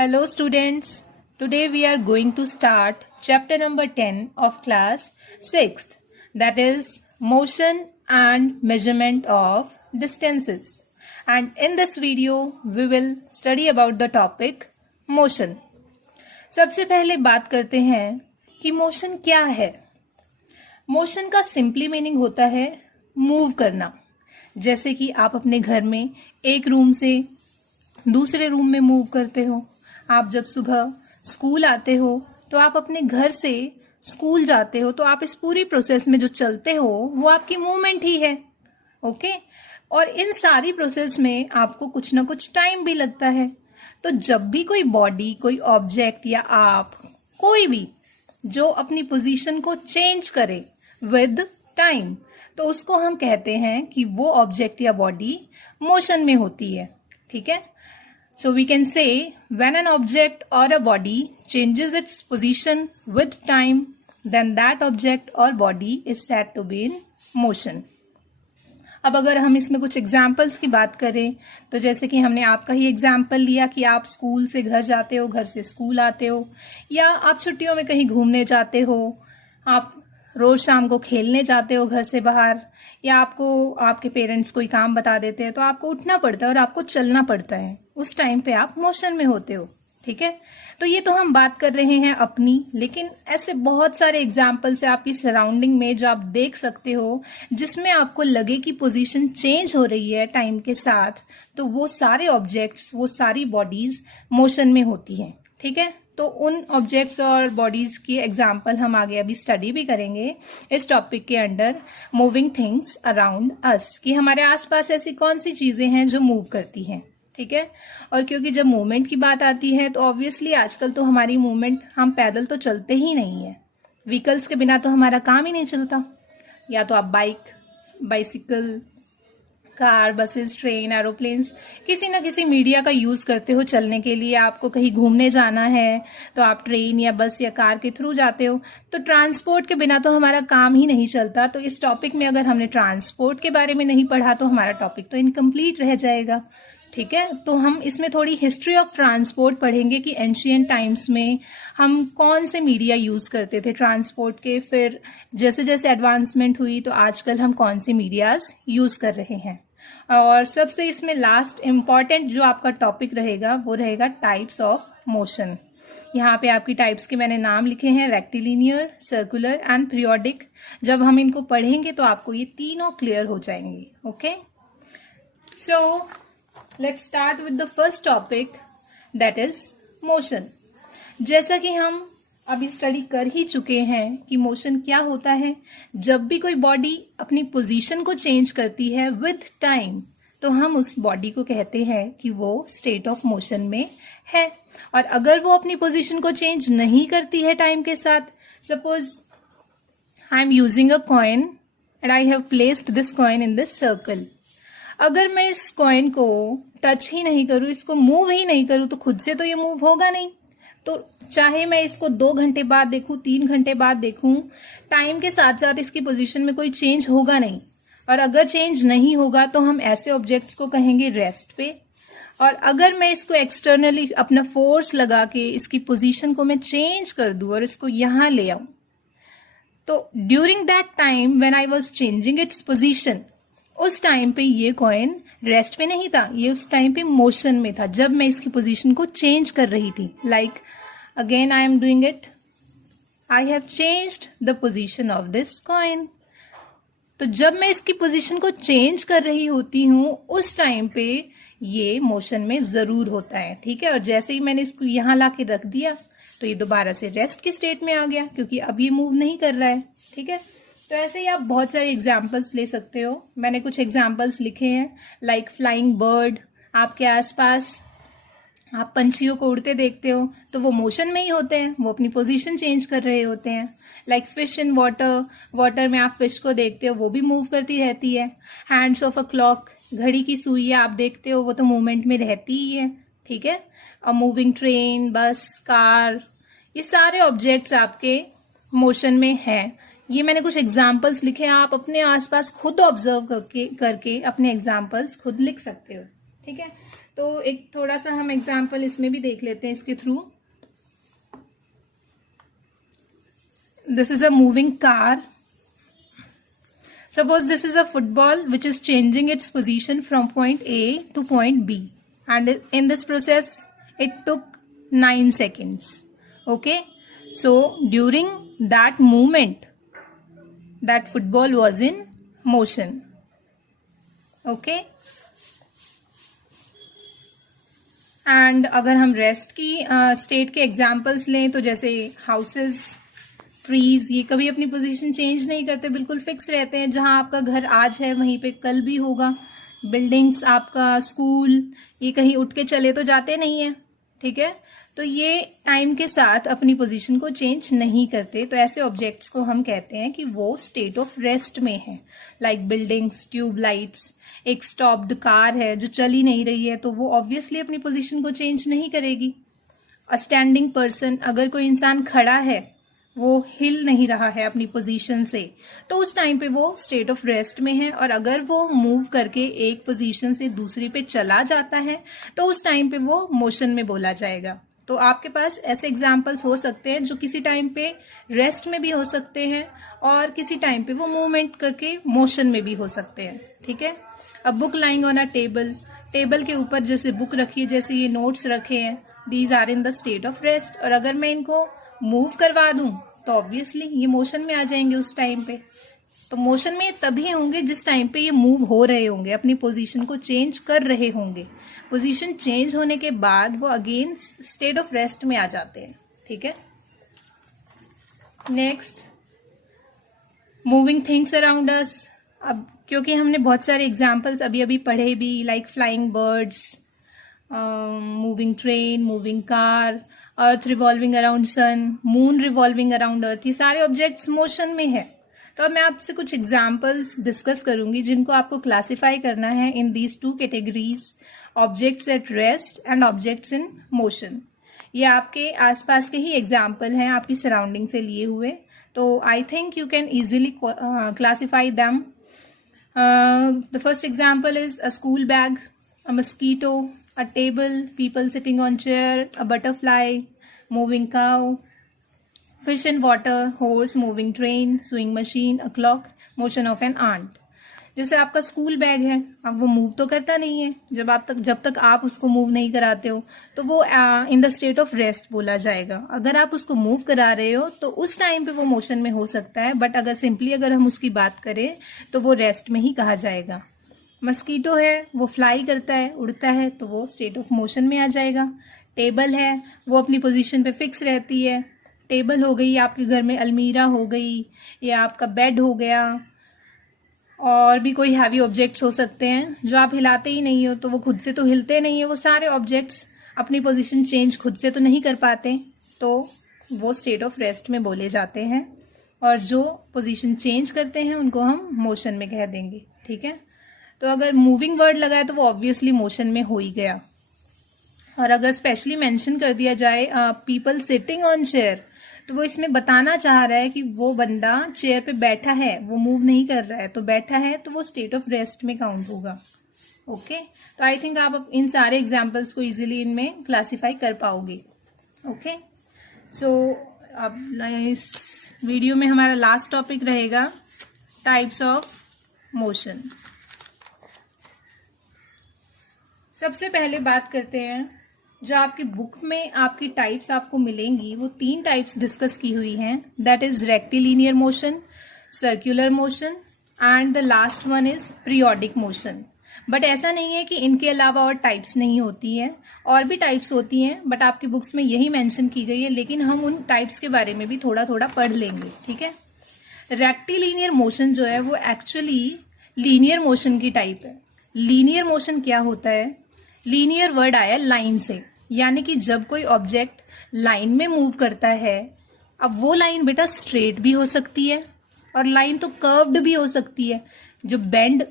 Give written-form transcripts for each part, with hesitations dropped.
Hello students, today we are going to start chapter number 10 of class 6th, that is motion and measurement of distances. And in this video we will study about the topic motion. सबसे पहले बात करते हैं कि motion क्या है। Motion का simply meaning होता है मूव करना। जैसे कि आप अपने घर में एक रूम से दूसरे रूम में मूव करते हो। आप जब सुबह स्कूल आते हो तो आप अपने घर से स्कूल जाते हो, तो आप इस पूरी प्रोसेस में जो चलते हो वो आपकी मूवमेंट ही है। ओके, और इन सारी प्रोसेस में आपको कुछ ना कुछ टाइम भी लगता है। तो जब भी कोई बॉडी, कोई ऑब्जेक्ट या आप कोई भी जो अपनी पोजीशन को चेंज करे विद टाइम, तो उसको हम कहते हैं कि वो ऑब्जेक्ट या बॉडी मोशन में होती है। ठीक है, so we can say when an object or a body changes its position with time, then that object or body is said to be in motion. अब अगर हम इसमें कुछ एग्जाम्पल्स की बात करें तो जैसे कि हमने आपका ही एग्जाम्पल लिया कि आप स्कूल से घर जाते हो, घर से स्कूल आते हो, या आप छुट्टियों में कहीं घूमने जाते हो, आप रोज शाम को खेलने जाते हो घर से बाहर, या आपको आपके पेरेंट्स कोई काम बता देते हैं तो आपको उठना पड़ता है और आपको चलना पड़ता है। उस टाइम पे आप मोशन में होते हो। ठीक है, तो ये तो हम बात कर रहे हैं अपनी, लेकिन ऐसे बहुत सारे एग्जाम्पल्स है आपकी सराउंडिंग में जो आप देख सकते हो जिसमें आपको लगे कि पोजीशन चेंज हो रही है टाइम के साथ, तो वो सारे ऑब्जेक्ट्स, वो सारी बॉडीज मोशन में होती हैं। ठीक है, तो उन ऑब्जेक्ट्स और बॉडीज की एग्जाम्पल हम आगे अभी स्टडी भी करेंगे इस टॉपिक के under, moving things around us, कि हमारे आसपास ऐसी कौन सी चीजें हैं जो मूव करती हैं। ठीक है, और क्योंकि जब मूवमेंट की बात आती है तो ऑब्वियसली आजकल तो हमारी मूवमेंट, हम पैदल तो चलते ही नहीं है, व्हीकल्स के बिना तो हमारा काम ही नहीं चलता। या तो आप bike, bicycle, car, buses, train, aeroplanes, किसी न किसी मीडिया का यूज करते हो चलने के लिए। आपको कहीं घूमने जाना है तो आप ट्रेन या बस या कार के थ्रू जाते हो। तो ट्रांसपोर्ट के बिना तो हमारा काम ही नहीं चलता। तो इस टॉपिक में अगर हमने ट्रांसपोर्ट के बारे में नहीं पढ़ा तो हमारा टॉपिक तो इनकम्प्लीट रह जाएगा। ठीक है, तो हम इसमें थोड़ी हिस्ट्री ऑफ ट्रांसपोर्ट पढ़ेंगे कि एंशियंट टाइम्स में हम कौन से मीडिया यूज करते थे ट्रांसपोर्ट के, फिर जैसे जैसे एडवांसमेंट हुई तो आजकल हम कौन से मीडियाज यूज कर रहे हैं। और सबसे इसमें लास्ट इम्पॉर्टेंट जो आपका टॉपिक रहेगा वो रहेगा टाइप्स ऑफ मोशन। यहाँ पे आपकी टाइप्स के मैंने नाम लिखे हैं, रेक्टिलिनियर, सर्कुलर एंड पीरियोडिक। जब हम इनको पढ़ेंगे तो आपको ये तीनों क्लियर हो जाएंगे। Okay, so let's start with the first topic, that is motion. जैसा कि हम अभी स्टडी कर ही चुके हैं कि मोशन क्या होता है, जब भी कोई बॉडी अपनी पोजीशन को चेंज करती है विथ टाइम तो हम उस बॉडी को कहते हैं कि वो स्टेट ऑफ मोशन में है। और अगर वो अपनी पोजीशन को चेंज नहीं करती है टाइम के साथ, suppose I am using a coin and I have placed this coin in this circle. अगर मैं इस कॉइन को टच ही नहीं करूं, इसको मूव ही नहीं करूं, तो खुद से तो ये मूव होगा नहीं। तो चाहे मैं इसको 2 घंटे बाद देखूं, 3 घंटे बाद देखूं, टाइम के साथ साथ इसकी पोजीशन में कोई चेंज होगा नहीं। और अगर चेंज नहीं होगा तो हम ऐसे ऑब्जेक्ट्स को कहेंगे रेस्ट पे। और अगर मैं इसको एक्सटर्नली अपना फोर्स लगा के इसकी पोजीशन को मैं चेंज कर दूं और इसको यहां ले आऊं, तो during that time when I was changing its position, उस टाइम पे ये कॉइन रेस्ट पे नहीं था, ये उस टाइम पे मोशन में था जब मैं इसकी पोजीशन को चेंज कर रही थी। Like again I am doing it, I have changed the position of this coin. तो जब मैं इसकी पोजीशन को चेंज कर रही होती हूं उस टाइम पे ये मोशन में जरूर होता है। ठीक है, और जैसे ही मैंने इसको यहां ला के रख दिया तो ये दोबारा से रेस्ट की स्टेट में आ गया, क्योंकि अब ये मूव नहीं कर रहा है। ठीक है, तो ऐसे ही आप बहुत सारे एग्जाम्पल्स ले सकते हो। मैंने कुछ एग्जाम्पल्स लिखे हैं, लाइक फ्लाइंग बर्ड। आपके आसपास आप पंछियों को उड़ते देखते हो तो वो मोशन में ही होते हैं, वो अपनी पोजीशन चेंज कर रहे होते हैं। Like fish in water, water में आप फिश को देखते हो, वो भी मूव करती रहती है। हैंड्स ऑफ अ क्लॉक, घड़ी की सुइयां आप देखते हो, वो तो मूवमेंट में रहती ही है। ठीक है, अ मूविंग ट्रेन, बस, कार, ये सारे ऑब्जेक्ट्स आपके मोशन में हैं। ये मैंने कुछ एग्जाम्पल्स लिखे हैं, आप अपने आसपास खुद ऑब्जर्व करके अपने एग्जाम्पल्स खुद लिख सकते हो। ठीक है, तो एक थोड़ा सा हम एग्जाम्पल इसमें भी देख लेते हैं इसके through. This is a moving car. Suppose this is a football which is changing its position from point A to point B, and in this process it took 9 seconds. Okay, so during that movement that football was in motion. Okay, and अगर हम rest की state के examples लें तो जैसे houses, trees, ये कभी अपनी पोजीशन चेंज नहीं करते, बिल्कुल फिक्स रहते हैं. जहां आपका घर आज है वहीं पे कल भी होगा. बिल्डिंग्स, आपका स्कूल, ये कहीं उठ के चले तो जाते नहीं है. ठीक है, तो ये टाइम के साथ अपनी पोजीशन को चेंज नहीं करते. तो ऐसे ऑब्जेक्ट्स को हम कहते हैं कि वो स्टेट ऑफ रेस्ट में है. Like buildings, tubelights. एक स्टॉप्ड कार है जो चल ही नहीं रही है, तो वो ऑब्वियसली अपनी पोजीशन को चेंज नहीं करेगी. अ स्टैंडिंग पर्सन, अगर कोई इंसान खड़ा है, वो हिल नहीं रहा है अपनी पोजीशन से, तो उस टाइम पे वो स्टेट ऑफ रेस्ट में है. और अगर वो मूव करके एक पोजीशन से दूसरी पे चला जाता है तो उस टाइम पे वो मोशन में बोला जाएगा. तो आपके पास ऐसे एग्जाम्पल्स हो सकते हैं जो किसी टाइम पे रेस्ट में भी हो सकते हैं और किसी टाइम पे वो मूवमेंट करके मोशन में भी हो सकते हैं. ठीक है, अब book lying on a table. Table के ऊपर जैसे बुक रखी है, जैसे ये नोट्स रखे हैं, these are in the state of rest. और अगर मैं इनको मूव करवा दूं तो ऑब्वियसली ये मोशन में आ जाएंगे उस टाइम पे. तो मोशन में तभी होंगे जिस टाइम पे ये मूव हो रहे होंगे, अपनी पोजीशन को चेंज कर रहे होंगे. पोजीशन चेंज होने के बाद वो अगेन स्टेट ऑफ रेस्ट में आ जाते हैं. ठीक है, next, moving things around us. अब क्योंकि हमने बहुत सारे एग्जाम्पल्स अभी अभी पढ़े भी, like flying birds, moving train, moving car, earth revolving around sun, moon revolving around earth, ये सारे ऑब्जेक्ट्स मोशन में है. तो अब मैं आपसे कुछ एग्जाम्पल्स डिस्कस करूंगी जिनको आपको क्लासिफाई करना है in these two categories, objects at rest and objects in motion. ये आपके आसपास के ही एग्जाम्पल हैं, आपकी सराउंडिंग से लिए हुए. तो I think you can easily classify them. The first example is a school bag, a mosquito, a table, people sitting on chair, a butterfly, moving cow, fish in water, horse, moving train, sewing machine, a clock, motion of an ant. जैसे आपका school bag है, अब वो move तो करता नहीं है. जब तक आप उसको मूव नहीं कराते हो तो वो इन द स्टेट ऑफ रेस्ट बोला जाएगा. अगर आप उसको मूव करा रहे हो तो उस टाइम पे वो मोशन में हो सकता है, बट अगर सिंपली अगर हम उसकी बात करें तो वो रेस्ट में ही कहा जाएगा. मस्कीटो है, वो फ्लाई करता है, उड़ता है, तो वो स्टेट ऑफ मोशन में आ जाएगा. टेबल है, वो अपनी पोजीशन पे फिक्स रहती है. टेबल हो गई, आपके घर में अलमीरा हो गई, या आपका बेड हो गया, और भी कोई हैवी ऑब्जेक्ट्स हो सकते हैं जो आप हिलाते ही नहीं हो, तो वो खुद से तो हिलते नहीं है. वो सारे ऑब्जेक्ट्स अपनी पोजीशन चेंज खुद से तो नहीं कर पाते, तो वो स्टेट ऑफ रेस्ट में बोले जाते हैं. और जो पोजीशन चेंज करते हैं उनको हम मोशन में कह देंगे. ठीक है, तो अगर मूविंग वर्ड लगाए तो वो ऑब्वियसली मोशन में हो ही गया. और अगर स्पेशली मेंशन कर दिया जाए पीपल सिटिंग ऑन चेयर, तो वो इसमें बताना चाह रहा है कि वो बंदा चेयर पे बैठा है, वो मूव नहीं कर रहा है, तो बैठा है तो वो स्टेट ऑफ रेस्ट में काउंट होगा. ओके, तो आई थिंक आप इन सारे एग्जाम्पल्स को इजीली इनमें क्लासिफाई कर पाओगे. ओके, सो अब इस वीडियो में हमारा लास्ट टॉपिक रहेगा टाइप्स ऑफ मोशन. सबसे पहले बात करते हैं, जो आपकी बुक में आपकी टाइप्स आपको मिलेंगी वो 3 टाइप्स डिस्कस की हुई हैं. That is rectilinear motion, circular motion and the last one is periodic motion. But ऐसा नहीं है कि इनके अलावा और टाइप्स नहीं होती हैं, और भी टाइप्स होती हैं, बट आपकी बुक्स में यही मेंशन की गई है. लेकिन हम उन टाइप्स के बारे में भी थोड़ा थोड़ा पढ़ लेंगे. ठीक है, रेक्टिलिनियर मोशन जो है वो एक्चुअली लीनियर मोशन की टाइप है. लीनियर मोशन क्या होता है? लीनियर वर्ड आया लाइन से, यानी कि जब कोई ऑब्जेक्ट लाइन में मूव करता है, अब वो लाइन बेटा स्ट्रेट भी हो सकती है और लाइन तो कर्व्ड भी हो सकती है. जो बेंड,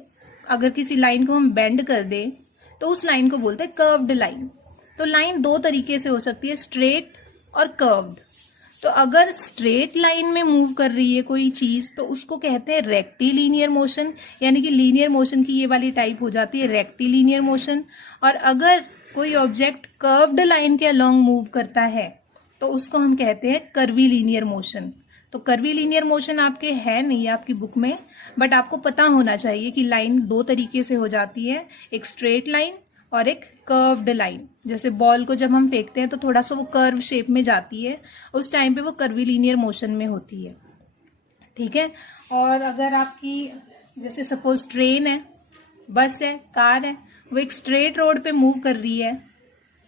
अगर किसी लाइन को हम बेंड कर दें तो उस लाइन को बोलते हैं कर्व्ड लाइन. तो लाइन 2 तरीके से हो सकती है, स्ट्रेट और कर्व्ड. तो अगर स्ट्रेट लाइन में मूव कर रही है कोई चीज तो उसको कहते हैं रेक्टिलिनियर मोशन, यानी कि लीनियर मोशन की ये वाली टाइप हो जाती है रेक्टिलिनियर मोशन. और अगर कोई ऑब्जेक्ट कर्व्ड लाइन के अलोंग मूव करता है तो उसको हम कहते हैं कर्वी लीनियर मोशन। तो कर्वी लीनियर मोशन आपके है नहीं आपकी बुक में, बट आपको पता होना चाहिए कि लाइन दो तरीके से हो जाती है, एक स्ट्रेट लाइन और एक कर्व्ड लाइन। जैसे बॉल को जब हम फेंकते हैं तो थोड़ा सा वो कर्व शेप में जाती है, उस टाइम पे वो कर्वी लीनियर मोशन में होती है। ठीक है। और अगर आपकी जैसे सपोज ट्रेन है, बस है, कार है, वो एक स्ट्रेट रोड पे मूव कर रही है,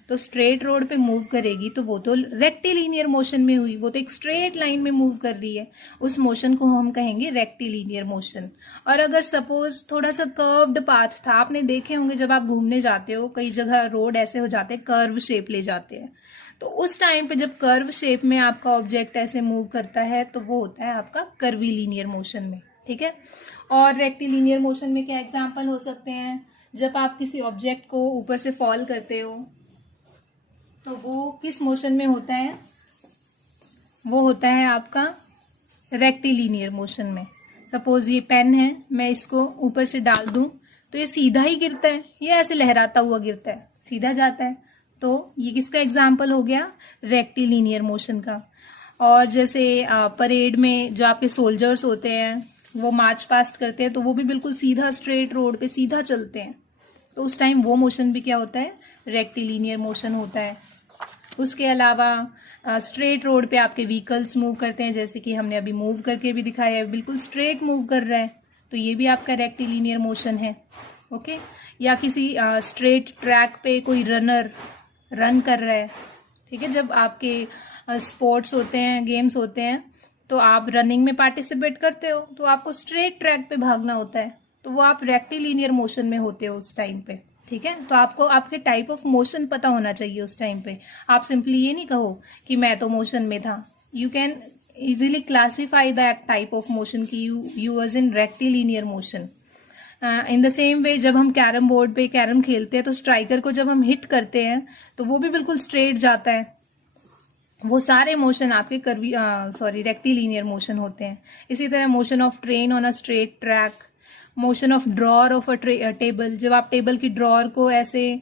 तो स्ट्रेट रोड पे मूव करेगी तो वो तो रेक्टिलीनियर मोशन में हुई, वो तो एक स्ट्रेट लाइन में मूव कर रही है, उस मोशन को हम कहेंगे रेक्टिलीनियर मोशन। और अगर सपोज थोड़ा सा कर्व्ड पाथ था, आपने देखे होंगे जब आप घूमने जाते हो कई जगह रोड ऐसे हो जाते हैं, कर्व शेप ले जाते हैं, तो उस टाइम पे जब कर्व शेप में आपका ऑब्जेक्ट ऐसे मूव करता है तो वो होता है आपका कर्वीलीनियर मोशन में। ठीक है। और रेक्टिलीनियर मोशन में क्या एग्जाम्पल हो सकते हैं, जब आप किसी ऑब्जेक्ट को ऊपर से फॉल करते हो तो वो किस मोशन में होता है, वो होता है आपका रेक्टिलीनियर मोशन में। सपोज ये पेन है, मैं इसको ऊपर से डाल दूं तो ये सीधा ही गिरता है, ये ऐसे लहराता हुआ गिरता है, सीधा जाता है, तो ये किसका एग्जाम्पल हो गया, रेक्टिलीनियर मोशन का। और जैसे परेड में जो आपके सोल्जर्स होते हैं वो मार्च पास्ट करते हैं तो वो भी बिल्कुल सीधा स्ट्रेट रोड पे सीधा चलते हैं, तो उस टाइम वो मोशन भी क्या होता है, रेक्टिलीनियर मोशन होता है। उसके अलावा स्ट्रेट रोड पे आपके व्हीकल्स मूव करते हैं, जैसे कि हमने अभी मूव करके भी दिखाया है, बिल्कुल स्ट्रेट मूव कर रहा है, तो ये भी आपका रेक्टिलीनियर मोशन है। ओके। या किसी स्ट्रेट ट्रैक पे कोई रनर रन कर रहा है, ठीक है, जब आपके स्पोर्ट्स होते हैं, गेम्स होते हैं, तो आप रनिंग में पार्टिसिपेट करते हो तो आपको स्ट्रेट ट्रैक पे भागना होता है, तो वो आप रेक्टिलीनियर मोशन में होते हो उस टाइम पे। ठीक है। तो आपको आपके टाइप ऑफ मोशन पता होना चाहिए उस टाइम पे, आप सिंपली ये नहीं कहो कि मैं तो मोशन में था। You can easily classify that type of motion की you was in rectilinear motion. In the same way जब हम कैरम बोर्ड पे कैरम खेलते हैं तो स्ट्राइकर को जब हम हिट करते हैं तो वो भी बिल्कुल स्ट्रेट जाता है, वो सारे मोशन आपके रेक्टिलीनियर मोशन होते हैं। इसी तरह motion of train on a straight track, motion of drawer of a table, जब आप टेबल की ड्रॉर को ऐसे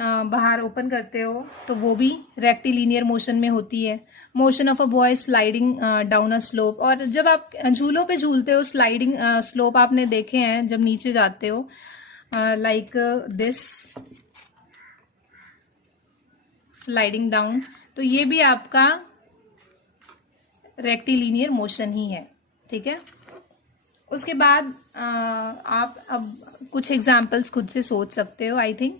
बाहर ओपन करते हो तो वो भी रेक्टिलीनियर मोशन में होती है। Motion of a boy sliding down a slope, और जब आप झूलों पे झूलते हो स्लाइडिंग स्लोप आपने देखे हैं जब नीचे जाते हो, लाइक दिस स्लाइडिंग डाउन, तो ये भी आपका रेक्टिलीनियर मोशन ही है। ठीक है। उसके बाद आप अब कुछ एग्जाम्पल्स खुद से सोच सकते हो। आई थिंक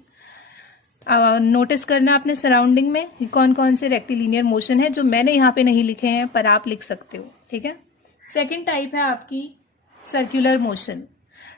नोटिस करना अपने सराउंडिंग में कि कौन कौन से रेक्टिलीनियर मोशन है, जो मैंने यहाँ पे नहीं लिखे हैं पर आप लिख सकते हो। ठीक है। सेकंड टाइप है आपकी सर्कुलर मोशन।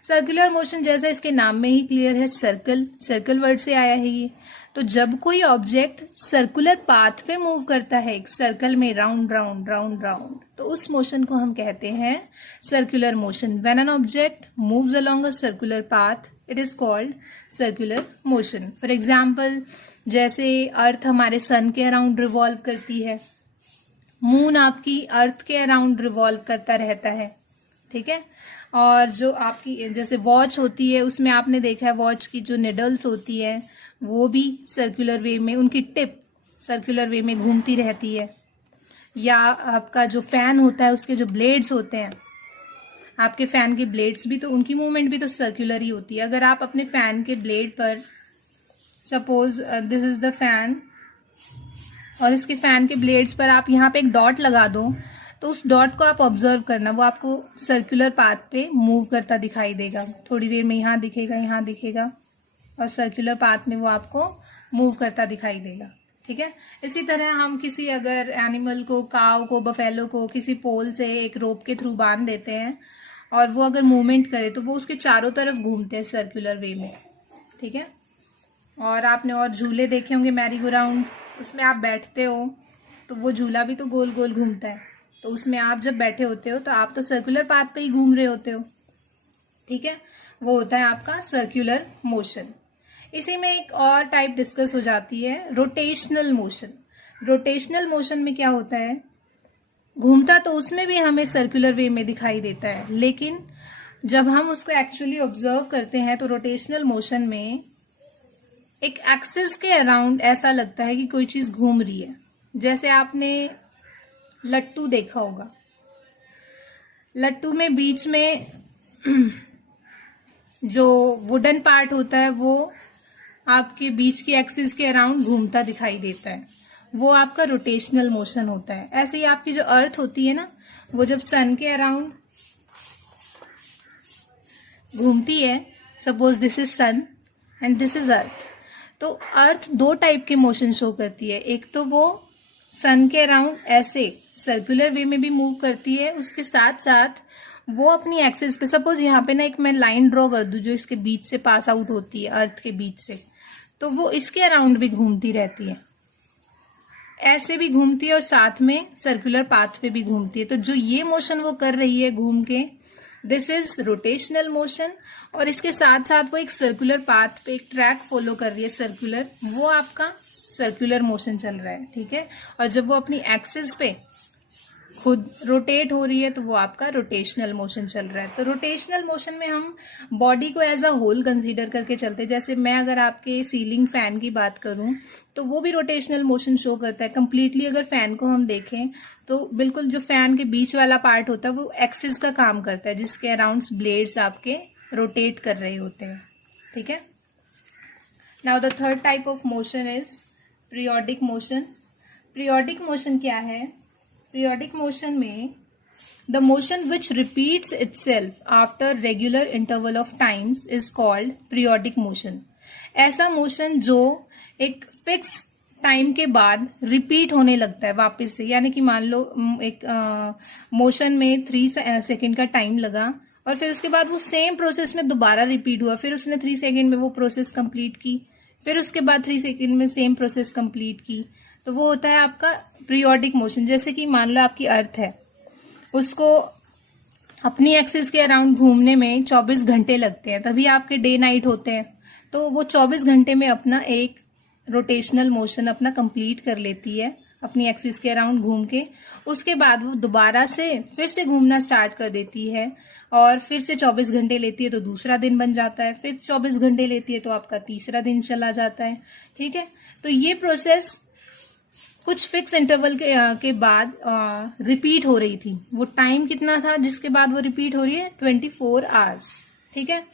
सर्कुलर मोशन जैसा इसके नाम में ही क्लियर है, सर्कल, सर्कल वर्ड से आया है ये। तो जब कोई ऑब्जेक्ट सर्कुलर पाथ पे मूव करता है, एक सर्कल में राउंड राउंड राउंड राउंड, तो उस मोशन को हम कहते हैं circular motion. When an object moves along a circular path it is called circular motion. For example जैसे अर्थ हमारे सन के अराउंड रिवॉल्व करती है, मून आपकी अर्थ के अराउंड रिवॉल्व करता रहता है। ठीक है। और जो आपकी जैसे वॉच होती है, उसमें आपने देखा है वॉच की जो निडल्स होती है वो भी सर्कुलर वे में, उनकी टिप सर्कुलर वे में घूमती रहती है। या आपका जो फैन होता है उसके जो ब्लेड्स होते हैं, आपके फैन के ब्लेड्स भी तो उनकी मूवमेंट भी तो सर्कुलर ही होती है। अगर आप अपने फैन के ब्लेड पर, suppose this is the fan, और इसके फैन के ब्लेड्स पर आप यहाँ पे एक डॉट लगा दो, तो उस डॉट को आप ऑब्जर्व करना, वो आपको सर्कुलर पाथ पे मूव करता दिखाई देगा। थोड़ी देर में यहाँ दिखेगा, यहाँ दिखेगा, और सर्कुलर पाथ में वो आपको मूव करता दिखाई देगा। ठीक है। इसी तरह हम किसी अगर एनिमल को, काव को, बफेलो को किसी पोल से एक रोप के थ्रू बांध देते हैं और वो अगर मूवमेंट करे तो वो उसके चारों तरफ घूमते हैं सर्कुलर वे में। ठीक है। और आपने और झूले देखे होंगे, मैरी गो राउंड, उसमें आप बैठते हो तो वो झूला भी तो गोल गोल घूमता है, तो उसमें आप जब बैठे होते हो तो आप तो सर्कुलर पाथ पे ही घूम रहे होते हो। ठीक है। वो होता है आपका सर्कुलर मोशन। इसी में एक और टाइप डिस्कस हो जाती है, रोटेशनल मोशन। रोटेशनल मोशन में क्या होता है, घूमता तो उसमें भी हमें सर्कुलर वे में दिखाई देता है, लेकिन जब हम उसको एक्चुअली ऑब्जर्व करते हैं तो रोटेशनल मोशन में एक एक्सिस के अराउंड ऐसा लगता है कि कोई चीज घूम रही है। जैसे आपने लट्टू देखा होगा, लट्टू में बीच में जो वुडन पार्ट होता है वो आपके बीच की एक्सिस के अराउंड घूमता दिखाई देता है, वो आपका रोटेशनल मोशन होता है। ऐसे ही आपकी जो अर्थ होती है ना, वो जब सन के अराउंड घूमती है, suppose this is sun and this is earth, तो अर्थ दो टाइप के मोशन शो करती है। एक तो वो सन के अराउंड ऐसे सर्कुलर वे में भी मूव करती है, उसके साथ साथ वो अपनी एक्सिस पे, सपोज यहाँ पे ना एक मैं लाइन ड्रॉ कर दूं जो इसके बीच से पास आउट होती है, अर्थ के बीच से, तो वो इसके अराउंड भी घूमती रहती है, ऐसे भी घूमती है और साथ में सर्कुलर पाथ पे भी घूमती है। तो जो ये मोशन वो कर रही है घूम के, दिस इज रोटेशनल मोशन। और इसके साथ साथ वो एक सर्कुलर पाथ पे एक ट्रैक फॉलो कर रही है सर्कुलर, वो आपका सर्कुलर मोशन चल रहा है, ठीक है। और जब वो अपनी एक्सिस पे खुद रोटेट हो रही है तो वो आपका रोटेशनल मोशन चल रहा है। तो रोटेशनल मोशन में हम बॉडी को एज अ होल कंसीडर करके चलते हैं। जैसे मैं अगर आपके सीलिंग फैन की बात करूं तो वो भी रोटेशनल मोशन शो करता है कंप्लीटली। अगर फैन को हम देखें तो बिल्कुल जो फैन के बीच वाला पार्ट होता है वो एक्सिस का काम करता है, जिसके अराउंड ब्लेड्स आपके रोटेट कर रहे होते हैं, ठीक है। Now the third type of motion is periodic motion. Periodic motion क्या है? पीरियोडिक मोशन में the motion which repeats itself after regular interval of times is called periodic motion. ऐसा मोशन जो एक फिक्स टाइम के बाद रिपीट होने लगता है वापस से, यानी कि मान लो एक मोशन में 3 सेकेंड का टाइम लगा और फिर उसके बाद वो सेम प्रोसेस में दोबारा रिपीट हुआ, फिर उसने 3 सेकेंड में वो प्रोसेस कंप्लीट की, फिर उसके बाद 3 सेकेंड में सेम प्रोसेस कंप्लीट की, तो वो होता है आपका पीरियोडिक मोशन। जैसे कि मान लो आपकी अर्थ है, उसको अपनी एक्सिस के अराउंड घूमने में 24 घंटे लगते हैं, तभी आपके डे नाइट होते हैं। तो वो 24 घंटे में अपना एक रोटेशनल मोशन अपना कंप्लीट कर लेती है अपनी एक्सिस के अराउंड घूम के। उसके बाद वो दोबारा से फिर से घूमना स्टार्ट कर देती है और फिर से 24 घंटे लेती है तो दूसरा दिन बन जाता है, फिर 24 घंटे लेती है तो आपका तीसरा दिन चला जाता है, ठीक है। तो ये प्रोसेस कुछ फिक्स इंटरवल के बाद रिपीट हो रही थी। वो टाइम कितना था जिसके बाद वो रिपीट हो रही है? 24 आवर्स, ठीक है।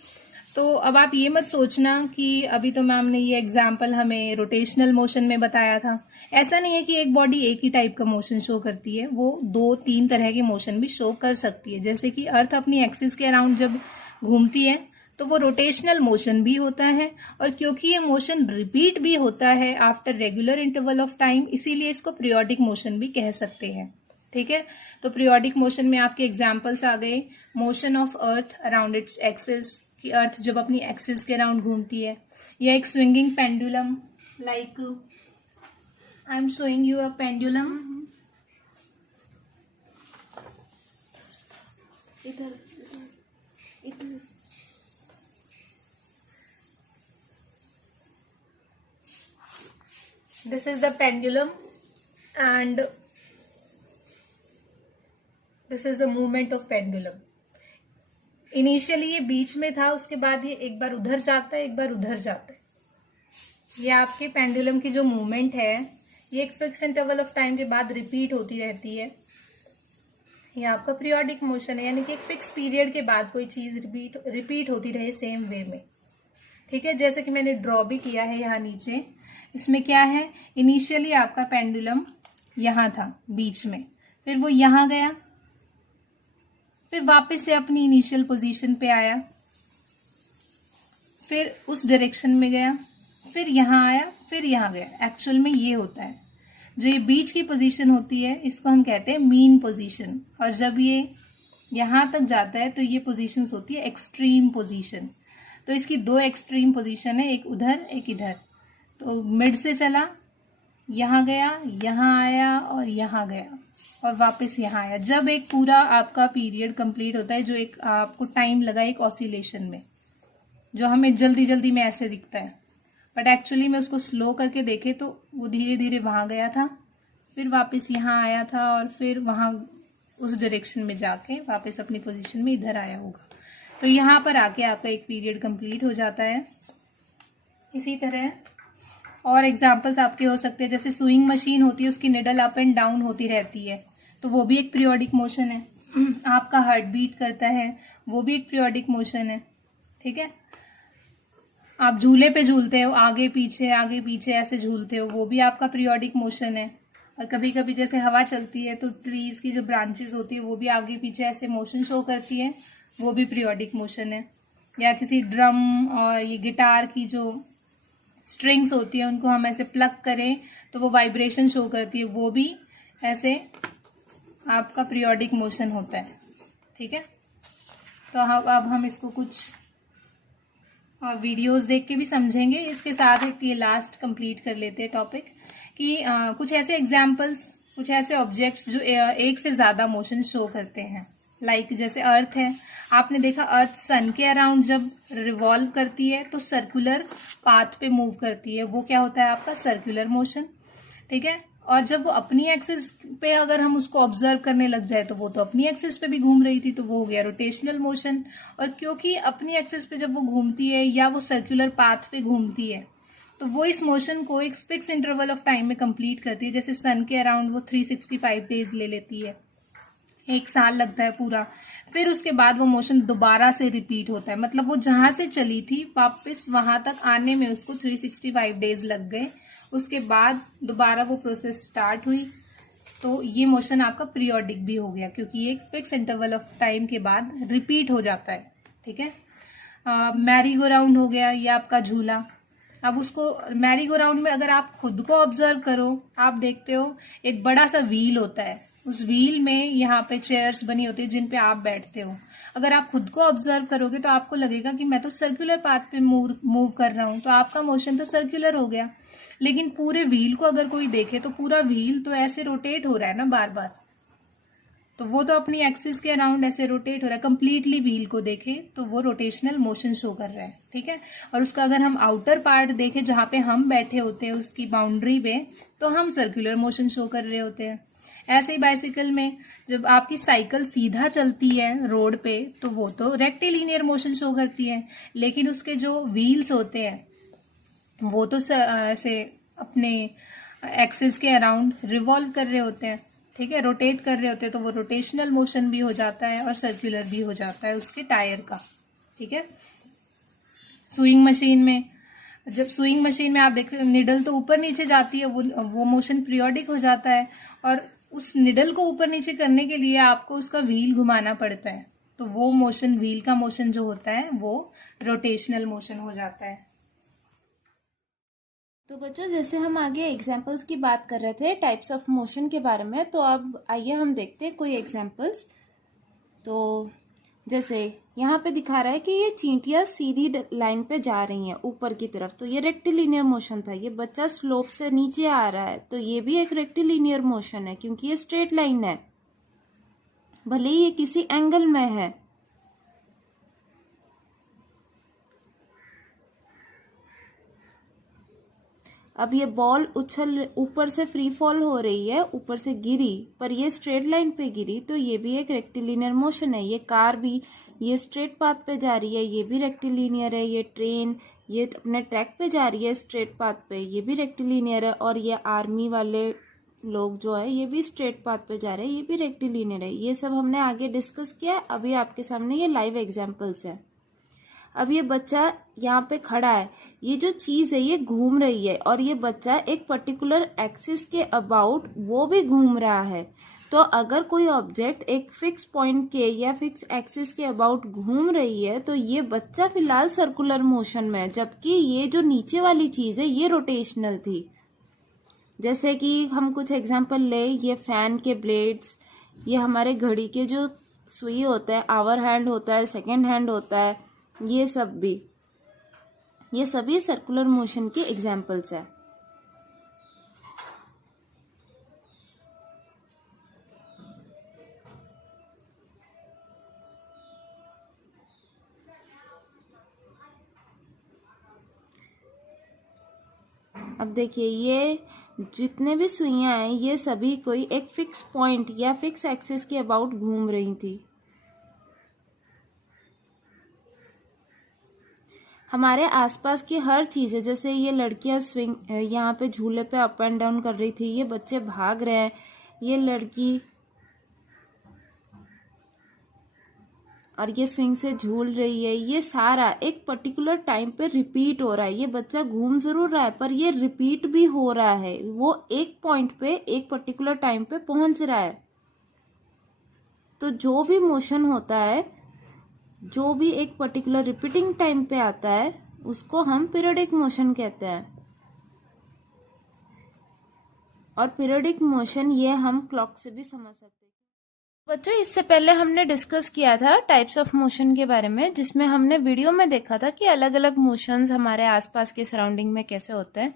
तो अब आप ये मत सोचना कि अभी तो मैम ने ये एग्जाम्पल हमें रोटेशनल मोशन में बताया था। ऐसा नहीं है कि एक बॉडी एक ही टाइप का मोशन शो करती है, वो 2-3 तरह के मोशन भी शो कर सकती है। जैसे कि अर्थ अपनी एक्सिस के अराउंड जब घूमती है तो वो रोटेशनल मोशन भी होता है, और क्योंकि ये मोशन रिपीट भी होता है after regular interval of time, इसीलिए इसको पीरियोडिक मोशन भी कह सकते हैं, ठीक है। तो पीरियोडिक मोशन में आपके एग्जाम्पल्स आ गए, motion of earth around its axis, कि अर्थ जब अपनी एक्सिस के अराउंड घूमती है, या एक swinging pendulum, like I am showing you a pendulum, इधर इधर this is the pendulum and this is the movement of pendulum। Initially ये बीच में था, उसके बाद ये एक बार उधर जाता है, एक बार उधर जाता है। ये आपके पेंडुलम की जो मूवमेंट है ये एक फिक्स इंटरवल ऑफ टाइम के बाद रिपीट होती रहती है। ये आपका पीरियोडिक मोशन है, यानी कि एक फिक्स पीरियड के बाद कोई चीज रिपीट होती रहे सेम वे में, ठीक है। जैसे कि मैंने ड्रॉ भी किया है यहाँ नीचे, इसमें क्या है, इनिशियली आपका पेंडुलम यहाँ था बीच में, फिर वो यहाँ गया, फिर वापस से अपनी इनिशियल पोजीशन पे आया, फिर उस डायरेक्शन में गया, फिर यहाँ आया, फिर यहाँ गया। एक्चुअल में ये होता है, जो ये बीच की पोजीशन होती है इसको हम कहते हैं मीन पोजीशन, और जब ये यहाँ तक जाता है तो ये पोजीशंस होती है एक्सट्रीम पोजीशन। तो इसकी 2 एक्सट्रीम पोजीशन है, एक उधर एक इधर। तो मिड से चला, यहाँ गया, यहाँ आया और यहाँ गया और वापस यहाँ आया। जब एक पूरा आपका पीरियड कंप्लीट होता है, जो एक आपको टाइम लगा एक ऑसिलेशन में, जो हमें जल्दी जल्दी में ऐसे दिखता है, बट एक्चुअली में उसको स्लो करके देखे तो वो धीरे धीरे वहाँ गया था, फिर वापस यहाँ आया था और फिर वहाँ उस डायरेक्शन में जाके वापस अपनी पोजीशन में इधर आया होगा। तो यहाँ पर आके आपका एक पीरियड कंप्लीट हो जाता है। इसी तरह और एग्जाम्पल्स आपके हो सकते हैं, जैसे सुइंग मशीन होती है, उसकी निडल अप एंड डाउन होती रहती है, तो वो भी एक पीरियोडिक मोशन है। आपका हार्ट बीट करता है, वो भी एक पीरियोडिक मोशन है। ठीक है, आप झूले पे झूलते हो, आगे पीछे ऐसे झूलते हो, वो भी आपका पीरियोडिक मोशन है। और कभी कभी जैसे हवा चलती है तो ट्रीज की जो ब्रांचेस होती है वो भी आगे पीछे ऐसे मोशन शो करती है, वो भी पीरियोडिक मोशन है। या किसी ड्रम और ये गिटार की जो स्ट्रिंग्स होती है उनको हम ऐसे प्लग करें तो वो वाइब्रेशन शो करती है, वो भी ऐसे आपका पीरियोडिक मोशन होता है। ठीक है, तो अब हम इसको कुछ वीडियोस देख के भी समझेंगे। इसके साथ एक ये लास्ट कंप्लीट कर लेते हैं टॉपिक कि कुछ ऐसे एग्जांपल्स, कुछ ऐसे ऑब्जेक्ट्स जो एक से ज्यादा मोशन शो करते हैं। लाइक जैसे अर्थ है, आपने देखा अर्थ सन के अराउंड जब रिवॉल्व करती है तो सर्कुलर पाथ पे मूव करती है, वो क्या होता है आपका सर्कुलर मोशन। ठीक है, और जब वो अपनी एक्सिस पे अगर हम उसको ऑब्जर्व करने लग जाए तो वो तो अपनी एक्सिस पे भी घूम रही थी, तो वो हो गया रोटेशनल मोशन। और क्योंकि अपनी एक्सिस पे जब वो घूमती है या वो सर्कुलर पाथ पे घूमती है तो वो इस मोशन को एक फिक्स इंटरवल ऑफ टाइम में कंप्लीट करती है। जैसे सन के अराउंड वो 365 डेज ले लेती है, 1 साल लगता है पूरा। फिर उसके बाद वो मोशन दोबारा से रिपीट होता है, मतलब वो जहां से चली थी वापस वहां तक आने में उसको 365 डेज लग गए। उसके बाद दोबारा वो प्रोसेस स्टार्ट हुई, तो ये मोशन आपका पीरियोडिक भी हो गया, क्योंकि ये एक फिक्स इंटरवल ऑफ टाइम के बाद रिपीट हो जाता है। ठीक है, मैरी गो राउंड हो गया, ये आपका झूला। अब उसको मैरी गो राउंड में अगर आप खुद को ऑब्जर्व करो, आप देखते हो एक बड़ा सा व्हील होता है, उस व्हील में यहाँ पे चेयर्स बनी होती है जिन पे आप बैठते हो। अगर आप खुद को ऑब्जर्व करोगे तो आपको लगेगा कि मैं तो सर्कुलर पाथ पे मूव कर रहा हूं, तो आपका मोशन तो सर्कुलर हो गया। लेकिन पूरे व्हील को अगर कोई देखे तो पूरा व्हील तो ऐसे रोटेट हो रहा है ना बार बार, तो वो तो अपनी एक्सिस के अराउंड ऐसे रोटेट हो रहा है। कंप्लीटली व्हील को देखे तो वो रोटेशनल मोशन शो कर रहा है। ठीक है, और उसका अगर हम आउटर पार्ट देखें जहां पे हम बैठे होते हैं उसकी बाउंड्री पे, तो हम सर्कुलर मोशन शो कर रहे होते हैं। ऐसे ही बाइसिकल में जब आपकी साइकिल सीधा चलती है रोड पे तो वो तो रेक्टिलिनियर मोशन शो करती है, लेकिन उसके जो व्हील्स होते हैं वो तो ऐसे अपने एक्सिस के अराउंड रिवॉल्व कर रहे होते हैं। ठीक है, रोटेट कर रहे होते हैं, तो वो रोटेशनल मोशन भी हो जाता है और सर्कुलर भी हो जाता है उसके टायर का। ठीक है, सुइंग मशीन में, जब सुइंग मशीन में आप देखते हो निडल तो ऊपर नीचे जाती है, वो मोशन पीरियोडिक हो जाता है, और उस निडल को ऊपर नीचे करने के लिए आपको उसका व्हील घुमाना पड़ता है, तो वो मोशन, व्हील का मोशन जो होता है वो रोटेशनल मोशन हो जाता है। तो बच्चों, जैसे हम आगे एग्जाम्पल्स की बात कर रहे थे टाइप्स ऑफ मोशन के बारे में, तो अब आइए हम देखते हैं कोई एग्जाम्पल्स। तो जैसे यहाँ पे दिखा रहा है कि ये चींटियां सीधी लाइन पे जा रही हैं ऊपर की तरफ, तो ये रेक्टिलिनियर मोशन था। ये बच्चा स्लोप से नीचे आ रहा है, तो ये भी एक रेक्टिलिनियर मोशन है क्योंकि ये स्ट्रेट लाइन है, भले ही ये किसी एंगल में है। अब ये बॉल उछल ऊपर से फ्री फॉल हो रही है, ऊपर से गिरी, पर ये स्ट्रेट लाइन पे गिरी, तो ये भी एक रेक्टिलिनियर मोशन है। ये कार भी ये स्ट्रेट पाथ पे जा रही है, ये भी रेक्टिलिनियर है। ये ट्रेन ये अपने ट्रैक पे जा रही है स्ट्रेट पाथ पे, ये भी रेक्टिलिनियर है। और ये आर्मी वाले लोग जो है ये भी स्ट्रेट पाथ पे जा रहे हैं, ये भी रेक्टिलिनियर है। ये सब हमने आगे डिस्कस किया, अभी आपके सामने ये लाइव एग्जाम्पल्स है। अब ये बच्चा यहाँ पे खड़ा है, ये जो चीज है ये घूम रही है, और ये बच्चा एक पर्टिकुलर एक्सिस के अबाउट वो भी घूम रहा है। तो अगर कोई ऑब्जेक्ट एक फिक्स पॉइंट के या फिक्स एक्सिस के अबाउट घूम रही है तो ये बच्चा फिलहाल सर्कुलर मोशन में है, जबकि ये जो नीचे वाली चीज है ये रोटेशनल थी। जैसे कि हम कुछ एग्जांपल ले, ये फैन के ब्लेड्स, ये हमारे घड़ी के जो सुई होता है, आवर हैंड होता है, सेकेंड हैंड होता है, ये सब भी, ये सभी सर्कुलर मोशन के एग्जाम्पल्स है। अब देखिए, ये जितने भी सुइयां हैं ये सभी कोई एक फिक्स पॉइंट या फिक्स एक्सिस के अबाउट घूम रही थी। हमारे आसपास की हर चीज है, जैसे ये लड़कियां स्विंग यहाँ पे झूले पे अप एंड डाउन कर रही थी, ये बच्चे भाग रहे हैं, ये लड़की और ये स्विंग से झूल रही है, ये सारा एक पर्टिकुलर टाइम पे रिपीट हो रहा है। ये बच्चा घूम जरूर रहा है पर ये रिपीट भी हो रहा है, वो एक पॉइंट पे एक पर्टिकुलर टाइम पे पहुंच रहा है। तो जो भी मोशन होता है, जो भी एक पर्टिकुलर रिपीटिंग टाइम पे आता है, उसको हम पीरियडिक मोशन कहते हैं। और पीरियडिक मोशन ये हम क्लॉक से भी समझ सकते हैं। बच्चों, इससे पहले हमने डिस्कस किया था टाइप्स ऑफ मोशन के बारे में, जिसमें हमने वीडियो में देखा था कि अलग अलग मोशंस हमारे आसपास के सराउंडिंग में कैसे होते हैं।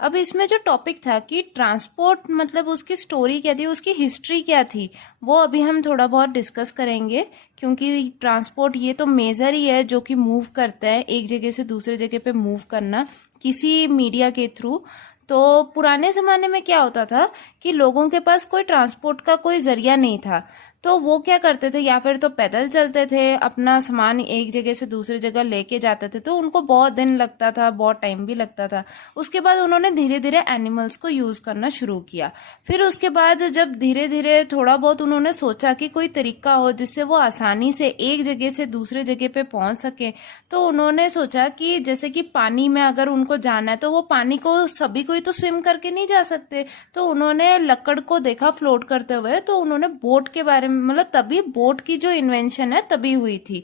अब इसमें जो टॉपिक था कि ट्रांसपोर्ट मतलब उसकी स्टोरी क्या थी, उसकी हिस्ट्री क्या थी, वो अभी हम थोड़ा बहुत डिस्कस करेंगे। क्योंकि ट्रांसपोर्ट ये तो मेजर ही है जो कि मूव करता है, एक जगह से दूसरे जगह पे मूव करना किसी मीडिया के थ्रू। तो पुराने जमाने में क्या होता था कि लोगों के पास कोई ट्रांसपोर्ट का कोई जरिया नहीं था, तो वो क्या करते थे, या फिर तो पैदल चलते थे, अपना सामान एक जगह से दूसरी जगह लेके जाते थे, तो उनको बहुत दिन लगता था, बहुत टाइम भी लगता था। उसके बाद उन्होंने धीरे धीरे एनिमल्स को यूज करना शुरू किया। फिर उसके बाद जब धीरे धीरे थोड़ा बहुत उन्होंने सोचा कि कोई तरीका हो जिससे वो आसानी से एक जगह से दूसरे जगह पे पहुंच सके, तो उन्होंने सोचा कि जैसे कि पानी में अगर उनको जाना है तो वो पानी को सभी कोई तो स्विम करके नहीं जा सकते, तो उन्होंने लकड़ को देखा फ्लोट करते हुए, तो उन्होंने बोट के बारे में, मतलब तभी बोट की जो इन्वेंशन है तभी हुई थी।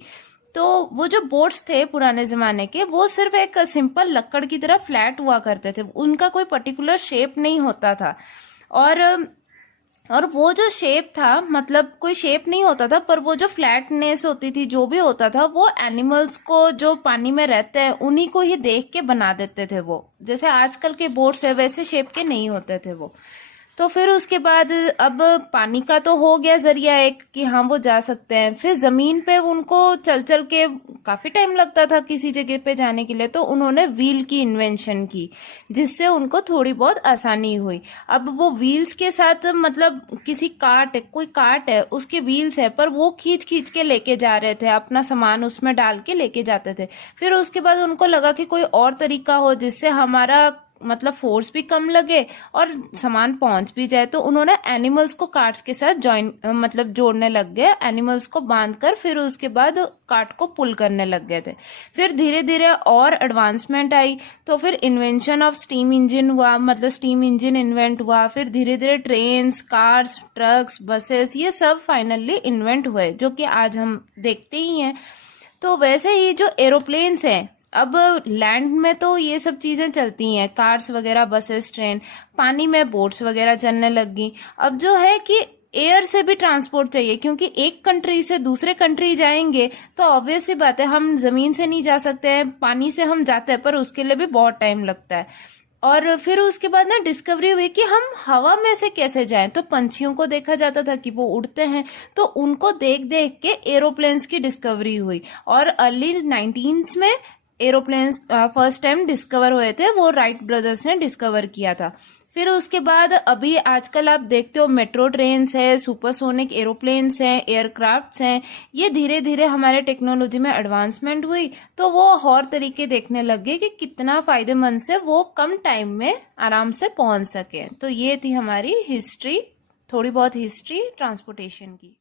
तो वो जो बोट्स थे पुराने जमाने के, वो सिर्फ एक सिंपल लकड़ की तरह फ्लैट हुआ करते थे, उनका कोई पर्टिकुलर शेप नहीं होता था। और वो जो शेप था, मतलब कोई शेप नहीं होता था, पर वो जो फ्लैटनेस होती थी, जो भी होता था, वो एनिमल्स को जो पानी में रहते हैं उन्हीं को ही देख के बना देते थे। वो जैसे आजकल के बोट्स है वैसे शेप के नहीं होते थे वो। तो फिर उसके बाद अब पानी का तो हो गया जरिया एक कि हाँ वो जा सकते हैं। फिर जमीन पे उनको चल चल के काफी टाइम लगता था किसी जगह पे जाने के लिए, तो उन्होंने व्हील की इन्वेंशन की, जिससे उनको थोड़ी बहुत आसानी हुई। अब वो व्हील्स के साथ मतलब किसी कोई कार्ट है उसके व्हील्स है, पर वो खींच खींच के लेके जा रहे थे, अपना सामान उसमें डाल के लेके जाते थे। फिर उसके बाद उनको लगा कि कोई और तरीका हो जिससे हमारा मतलब फोर्स भी कम लगे और सामान पहुंच भी जाए, तो उन्होंने एनिमल्स को कार्ट्स के साथ मतलब जोड़ने लग गए, एनिमल्स को बांधकर फिर उसके बाद कार्ट को पुल करने लग गए थे। फिर धीरे धीरे और एडवांसमेंट आई, तो फिर इन्वेंशन ऑफ स्टीम इंजन हुआ, मतलब स्टीम इंजन इन्वेंट हुआ। फिर धीरे धीरे ट्रेन्स, कार्स, ट्रक्स, बसेस, ये सब फाइनली इन्वेंट हुए, जो कि आज हम देखते ही हैं। तो वैसे ही जो एरोप्लेन्स हैं, अब लैंड में तो ये सब चीजें चलती हैं, कार्स वगैरह, बसेस, ट्रेन, पानी में बोट्स वगैरह चलने लग गई। अब जो है कि एयर से भी ट्रांसपोर्ट चाहिए, क्योंकि एक कंट्री से दूसरे कंट्री जाएंगे तो ऑब्वियस सी बात है, हम जमीन से नहीं जा सकते हैं, पानी से हम जाते हैं पर उसके लिए भी बहुत टाइम लगता है। और फिर उसके बाद ना डिस्कवरी हुई कि हम हवा में से कैसे जाएं, तो पंछियों को देखा जाता था कि वो उड़ते हैं, तो उनको देख देख के एरोप्लेन्स की डिस्कवरी हुई। और अर्ली 19s में एरोप्लेन्स फर्स्ट टाइम डिस्कवर हुए थे, वो राइट ब्रदर्स ने डिस्कवर किया था। फिर उसके बाद अभी आजकल आप देखते हो मेट्रो ट्रेन्स है, सुपरसोनिक एरोप्लेन्स हैं, एयरक्राफ्ट्स हैं, ये धीरे धीरे हमारे टेक्नोलॉजी में एडवांसमेंट हुई, तो वो और तरीके देखने लग गए कि कितना फायदेमंद से वो कम टाइम में आराम से पहुंच सके। तो ये थी हमारी हिस्ट्री, थोड़ी बहुत हिस्ट्री ट्रांसपोर्टेशन की।